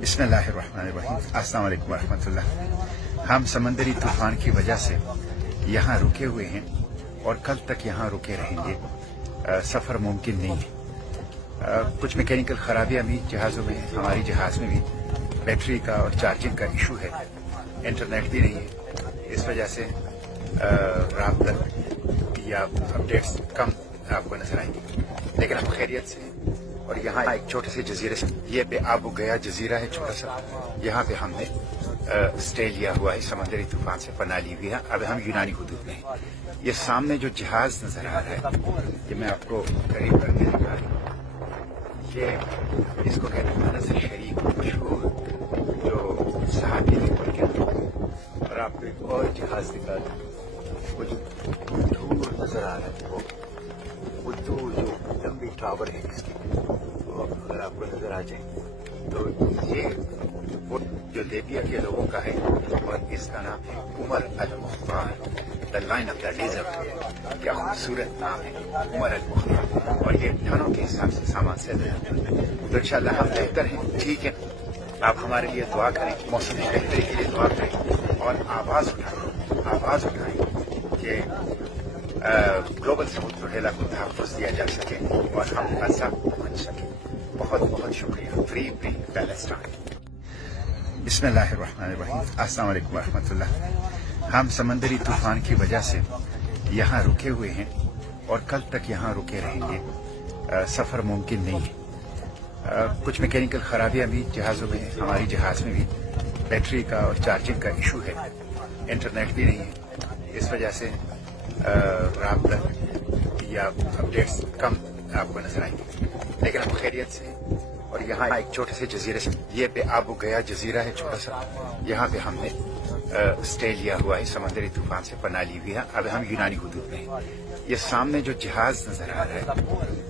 बिस्मिल्लाहिर्रहमानिर्रहीम। अस्सलाम वालेकुम वरहमतुल्लाह। हम समंदरी तूफान की वजह से यहाँ रुके हुए हैं और कल तक यहाँ रुके रहेंगे। सफ़र मुमकिन नहीं है। कुछ मैकेनिकल खराबियाँ भी जहाज़ों में, हमारी जहाज़ में भी बैटरी का और चार्जिंग का इशू है। इंटरनेट भी नहीं है, इस वजह से राब्ता या अपडेट्स कम आपको नजर आएंगे। लेकिन हम खैरियत से हैं और यहाँ एक छोटे से जजीरे से, ये पे आबू गया जजीरा है छोटा सा, यहाँ पे हमने स्टे लिया हुआ है। समंदरी तूफान से पनाह ली हुई है। अब हम यूनानी हुदूद में हैं। ये सामने जो जहाज नजर आ रहा है, ये मैं आपको करीब करके दिखा रही हूँ। ये इसको कहते हैं मनज़र शरीक, मशहूर जो सहाबी ने बोल के, और आपको एक और जहाज दिखा दूँ, वो जो दूर नजर आ रहा है, वो दूर जो लंबी टावर है इसकी, वो अगर आपको नजर आ जाए तो ये वो जो लीबिया के लोगों का है, और इसका नाम है Omar al Mukhtar, the lion of the desert. क्या खूबसूरत नाम है, उमर अल मुख्तार। और ये टनों के हिसाब से सामान से तो इंशाल्लाह हम बेहतर हैं। ठीक है, आप हमारे लिए दुआ करें, मौसम की बेहतरी के लिए दुआ करें, और आवाज उठाएं कि ग्लोबल समुद्र बहेरा को तहफ़्फ़ुज़ दिया जा सके और हम ऐसा पहुंच सके। बहुत बहुत शुक्रिया। Free Palestine. बिस्मिल्लाहिर्रहमानिर्रहीम। अस्सलाम वालेकुम वरहमतुल्लाह। हम समंदरी तूफान की वजह से यहाँ रुके हुए हैं और कल तक यहाँ रुके रहेंगे। सफ़र मुमकिन नहीं है। कुछ मैकेनिकल खराबियाँ भी जहाज़ों में, हमारी जहाज़ में भी बैटरी का और चार्जिंग का इशू है। इंटरनेट भी नहीं है, इस वजह से राब्ता या अपडेट्स कम आपको नजर आएंगे। लेकिन हम खैरियत से हैं और यहाँ एक छोटे से जजीरे से, ये पे आबू गया जजीरा है छोटा सा, यहाँ पे हमने स्टे लिया हुआ है। समंदरी तूफान से पनाह ली हुई है। अब हम यूनानी हुदूद में हैं। ये सामने जो जहाज नजर आ रहा है,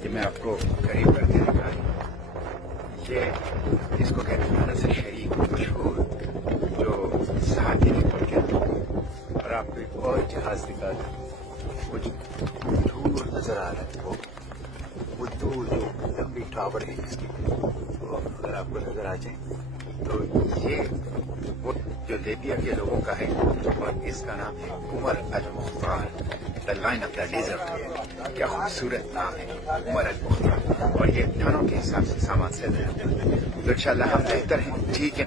ये मैं आपको करीब करके दिखा रही हूँ। ये इसको कहते हैं मनज़र शरीक, मशहूर जो सहाबी ने बोल के, और आपको एक और जहाज दिखा दूँ, वो जो दूर नजर आ रहा है, वो दूर जो लंबी टावर है इसकी, वो अगर आपको नजर आ जाए तो ये वो जो लीबिया के लोगों का है, और इसका नाम है Omar al Mukhtar, the lion of the desert. क्या खूबसूरत नाम है, उमर अल मुख्तार। और ये टनों के हिसाब से सामान से तो इंशाल्लाह हम बेहतर हैं। ठीक है,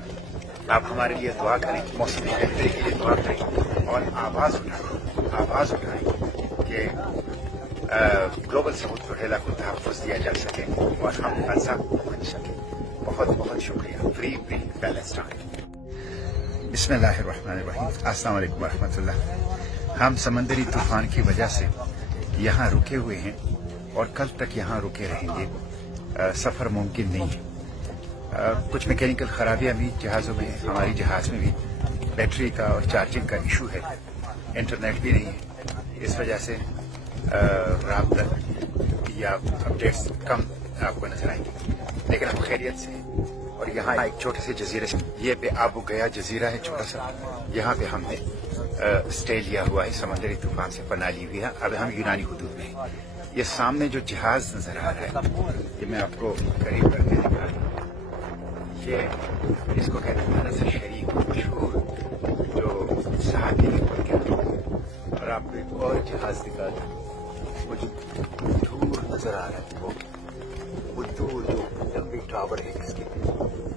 आप हमारे लिए दुआ करें, मौसम की बेहतरी के लिए दुआ करें, और आवाज उठाएं कि ग्लोबल समुद्र बहेरा को तहफ़्फ़ुज़ दिया जा सके और हम ऐसा पहुंच सके। बहुत बहुत शुक्रिया। Free Palestine. बिस्मिल्लाहिर्रहमानिर्रहीम। अस्सलाम वालेकुम वरहमतुल्लाह। हम समंदरी तूफान की वजह से यहाँ रुके हुए हैं और कल तक यहाँ रुके रहेंगे। सफ़र मुमकिन नहीं है। कुछ मैकेनिकल खराबियाँ भी जहाज़ों में, हमारी जहाज़ में भी बैटरी का और चार्जिंग का इशू है। इंटरनेट भी नहीं है, इस वजह से राब्ता या अपडेट्स कम आपको नजर आएंगे। लेकिन हम खैरियत से हैं और यहाँ एक छोटे से जजीरे से, ये पे आबू गया जजीरा है छोटा सा, यहाँ पे हमने स्टे लिया हुआ है। समंदरी तूफान से पनाह ली हुई है। अब हम यूनानी हुदूद में हैं। ये सामने जो जहाज नजर आ रहा है, ये मैं आपको करीब करके दिखा रही हूँ। ये इसको कहते हैं मनज़र शरीक, मशहूर जो सहाबी ने बोल के, और आपको एक और जहाज दिखा दूँ, वो जो दूर नजर आ रहा है, वो दूर जो लंबी टावर है इसकी,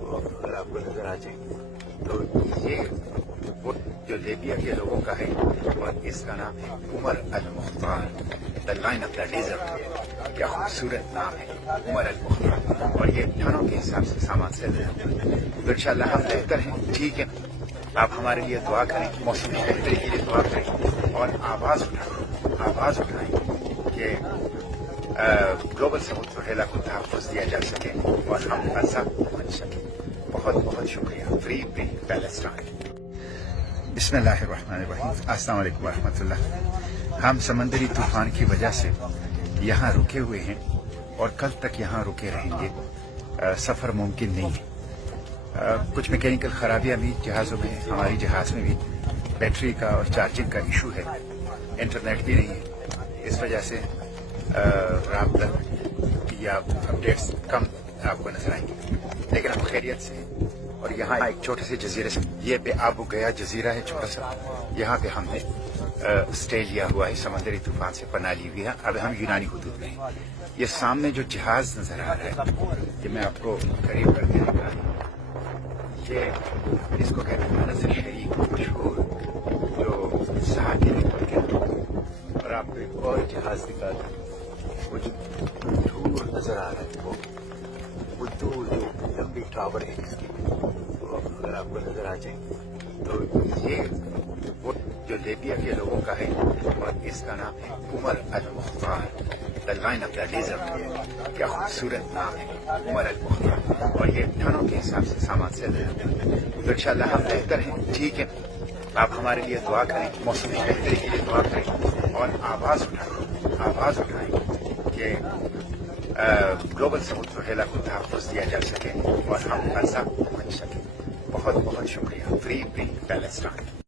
वो अगर आपको नजर आ जाए तो ये वो जो लीबिया के लोगों का है, और इसका नाम है Omar al Mukhtar, the lion of the desert. क्या खूबसूरत नाम है, उमर अल मुख्तार। और ये टनों के हिसाब से सामान से तो इंशाल्लाह हम बेहतर हैं। ठीक है, आप हमारे लिए दुआ करें, मौसम की बेहतरी के लिए दुआ करें, और आवाज उठाएं कि ग्लोबल समुद्र बहेरा को तहफ़्फ़ुज़ दिया जा सके और हम ऐसा पहुंच सके। बहुत बहुत शुक्रिया। Free Palestine. बिस्मिल्लाहिर्रहमानिर्रहीम। अस्सलाम वालेकुम वरहमतुल्लाह। हम समंदरी तूफान की वजह से यहाँ रुके हुए हैं और कल तक यहाँ रुके रहेंगे। सफ़र मुमकिन नहीं है। कुछ मैकेनिकल खराबियाँ भी जहाज़ों में, हमारी जहाज़ में भी बैटरी का और चार्जिंग का इशू है। इंटरनेट भी नहीं है, इस वजह से राब्ता या अपडेट्स कम आपको नजर आएंगे। لیکن ہم خیریت سے ہیں اور یہاں ایک چھوٹے سے جزیرے سے یہ بے آب و گیا جزیرہ ہے چھوٹا سا, یہاں پہ ہم نے اسٹے لیا ہوا ہے, سمندری طوفان سے پناہ لی ہوئی ہے. اب ہم یونانی حدود میں ہیں. یہ سامنے جو جہاز نظر آ رہا ہے یہ میں آپ کو قریب کر کے دکھا رہا ہوں, یہ اس کو کہتے ہیں نظر شریک مشہور جو ساحل کے, اور آپ کو ایک اور جہاز دکھا دوں وہ جو دور نظر آ رہا ہے وہ دور جو لمبی ٹاور ہے اس کی, تو اگر آپ کو نظر آ جائے تو یہ وہ جو لیبیا کے لوگوں کا ہے, اور اس کا نام ہے Omar al Mukhtar, the lion of the desert. کیا خوبصورت نام ہے عمر المختار, اور یہ ٹھانوں کے حساب سے سامان سے رہتا ہے. تو انشاءاللہ ہم بہتر ہیں, ٹھیک ہے. آپ ہمارے لیے دعا کریں, موسم بہتری کے لیے دعا کریں, اور آواز اٹھائیں کہ گلوبل سمود وغیرہ کو تحفظ دیا جا سکے اور ہم غزہ پہنچ سکیں. بہت بہت شکریہ. Free Palestine.